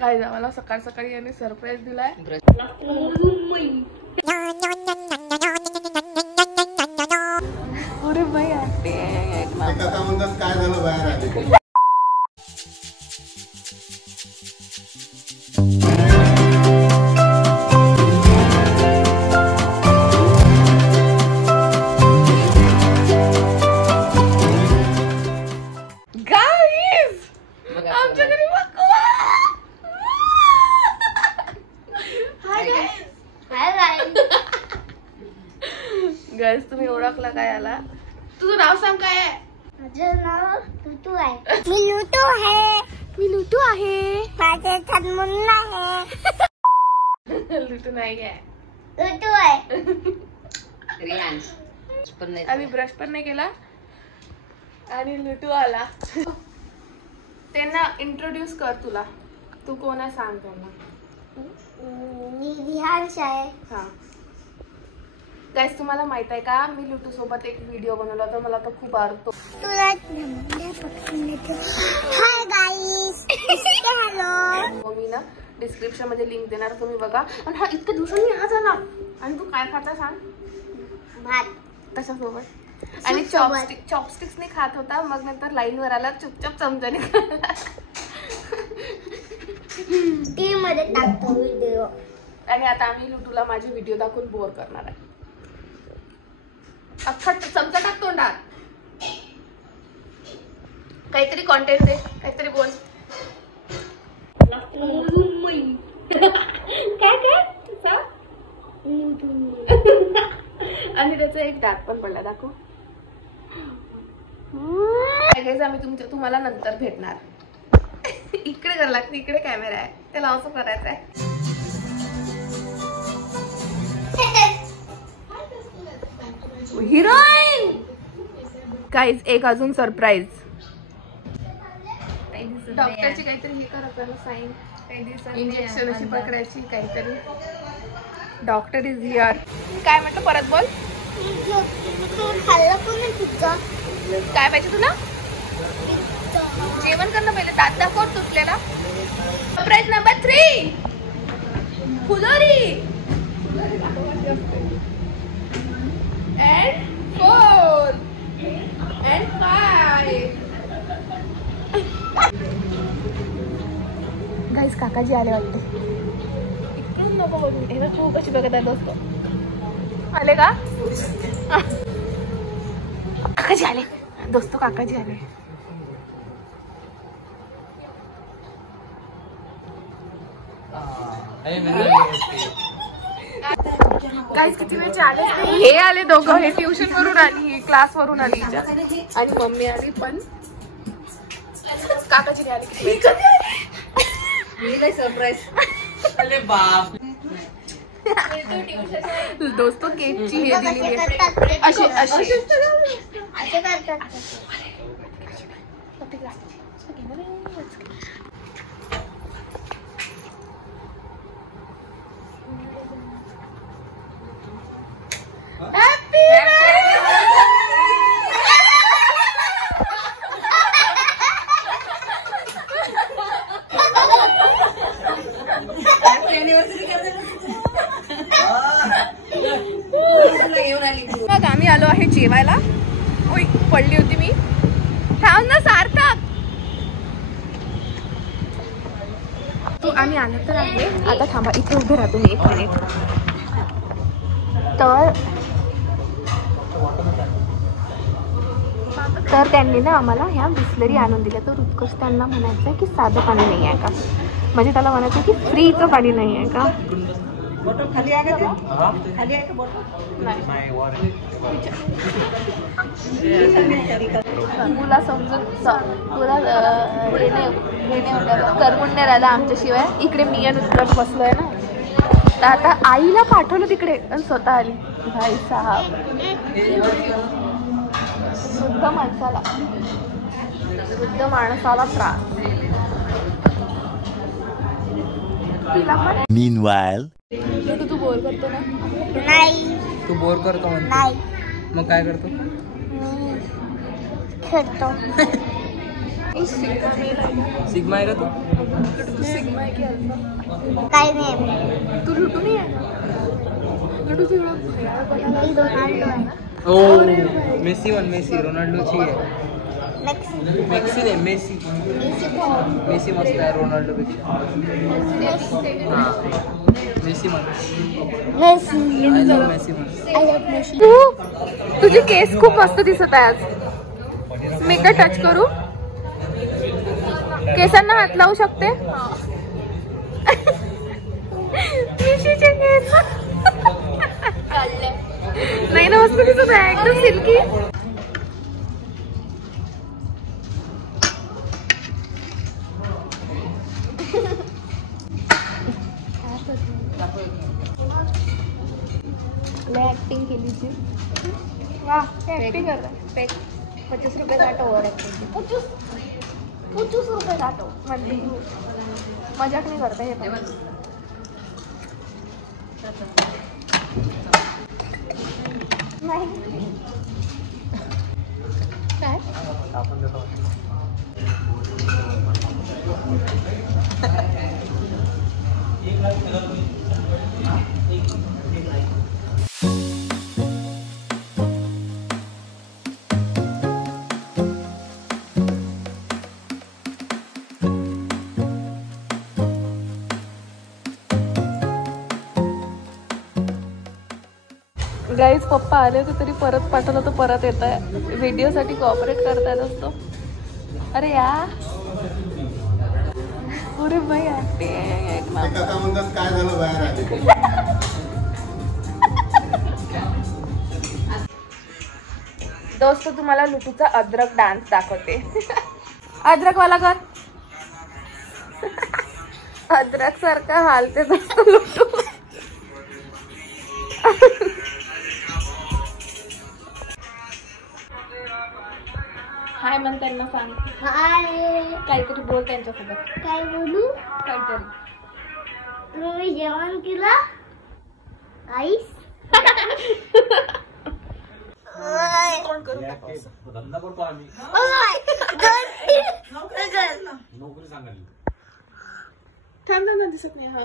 काय मला सकाळ सकाळी याने सरप्राईज दिलाय. अरे बाई आते काय झालं बाहेर आले. गाइस तुम्ही ओळखला काय याला? तुझं नाव सांग काय आहे? माझं नाव लुटू आहे. मी लुटू आहे. मी लुटू आहे. माझे मुन्ना आहे. लुटू नाही आहे. लुटू आहे. रियांश पण नाही. आम्ही ब्रश पण नाही केला आणि लुटू आला. त्यांना इंट्रोड्यूस कर. तुला तू कोण आहे सांग त्यांना. मी रियांश आहे. हा गाइस तुम्हाला माहित आहे का मी लुटू सोबत एक व्हिडिओ बनवला होता. मला तो खूप आवडतो. Hi guys. हॅलो. मी ना डिस्क्रिप्शन मध्ये लिंक देणार तुम्ही बघा. आणि हा इतक्या दिवसांनी आज आला. आणि तू काय खाता सांग? भात त्याच्यासोबत आणि चॉपस्टिक्सने खात होता. मग नंतर लाईन वर आला चुपचाप चमच्याने टी मध्ये टाकतो व्हिडिओ. आणि आता आम्ही लुटूला माझे व्हिडिओ दाखवून बोर करणार आहे. अख्खा चमचा टाक तोंडात. काहीतरी कॉन्टेंट दे. काहीतरी बोल. काय काय आणि त्याचा एक डाग पण पडला. दाखव. आम्ही तुम्हाला नंतर भेटणार. इकडे कर लागते. इकडे कॅमेरा आहे. त्याला असं करायचं आहे. हिरोईन गाइस एक अजून सरप्राईज. डॉक्टरची काहीतरी हे कर आपल्याला साईन. इंजेक्शन अशी पकडायची काहीतरी. Doctor is here. काय म्हटलं परत बोल. खाल्लं पण पिझ्झा. काय पाहिजे तुला? जेवण करणं पहिले. दात दाखव तुटलेला. Surprise number 3 फुलोरी. And 4 and 5 guys काकाजी आले वाटते. इकडून नको बघू. हे तू कशी बघत आहे दोस्त. आले का? काकाजी आले दोस्त. काकाजी आले. गाइस किती वेळचे आले. हे आले दोघं. हे ट्युशन वरून आली. क्लास वरून आली. आणि मम्मी आली. पण काकाची आली. सरप्राईज. अरे बाप. दोस्तो केकची हे दिलेली आहे. अशी अशी आम्ही आलो आहे जेवायला. ओय पडली होती मी. थांब ना सार्थक. तू आम्ही आलो तर आहे. आता थांबा इथे उभे राहा तुम्ही 1 मिनिट. तर त्यांनी ना आम्हाला ह्या बिस्लरी आणून दिल्या. तर उत्कर्ष त्यांना म्हणायचं की साधं पाणी नाही आहे का. म्हणजे त्याला म्हणायचं की फ्रीचं पाणी नाही आहे का. बॉटल खाली आहे का? खाली आहे का बॉटल? तुला समजून तुला हे नाही करमून नाही राहिलं आमच्याशिवाय. इकडे मी आणि उत्कर्ष बसलोय ना. तर आता आईला पाठवलं तिकडे आणि स्वतः आली. भाई साहेब वृद्ध माणसाला त्रास. Meanwhile, तू बोर करतो ना? नाही. तू बोर करतो म्हणतो. नाही. मग काय करतो? खेळतो. सिग्मा आहे का तू? तू सिग्मा आहे की अल्फा? काय नाही तू लुटू नाही आहे ना? लुटू तुला मी रोनाल्डो आहे ओ मेसी वन मेसी रोनाल्डोची आहे. मेक्सी मेक्सी नाही मेसी. मेसी मस्त आहे रोनाल्डो पेक्षा. हां मेसी मन. मेसी आय लव्ह मेसी मन. I love Messi. तुझी केस खूप मस्त दिसत आहे आज. मी का टच करू? केसांना हात लावू शकते? मिशीचे केस नाही ना, मस्त दिसत आहे एकदम सिल्की. ऍक्टिंग केली जी. वाह ऍक्टिंग कर रहा है. 25 रुपये काटो ओव्हर ऍक्टिंग. 25 रुपये काटो म्हणजे मजाक नाही करते हे पण. नाही काय गाईज पप्पा आले होते तरी परत पाठवलं तर परत येत आहे. व्हिडिओसाठी कॉपरेट करता येत असतो. अरे या पुरे बाई ऍक्टिंग काय झालं बाहेर आले. दोस्त तुम्हाला लुटूचा अद्रक डान्स दाखवते. अद्रक वाला कर. अद्रक सारखा हालते दोस्त लुटू. हाय म्हण त्यांना सांग. हाय काहीतरी बोल त्यांच्यासोबत. काय बोलू काहीतरी. तुम्ही जेवण केलं आईस कोण करू? नोकरी सांगायला थांब थांब दिसत नाही. हा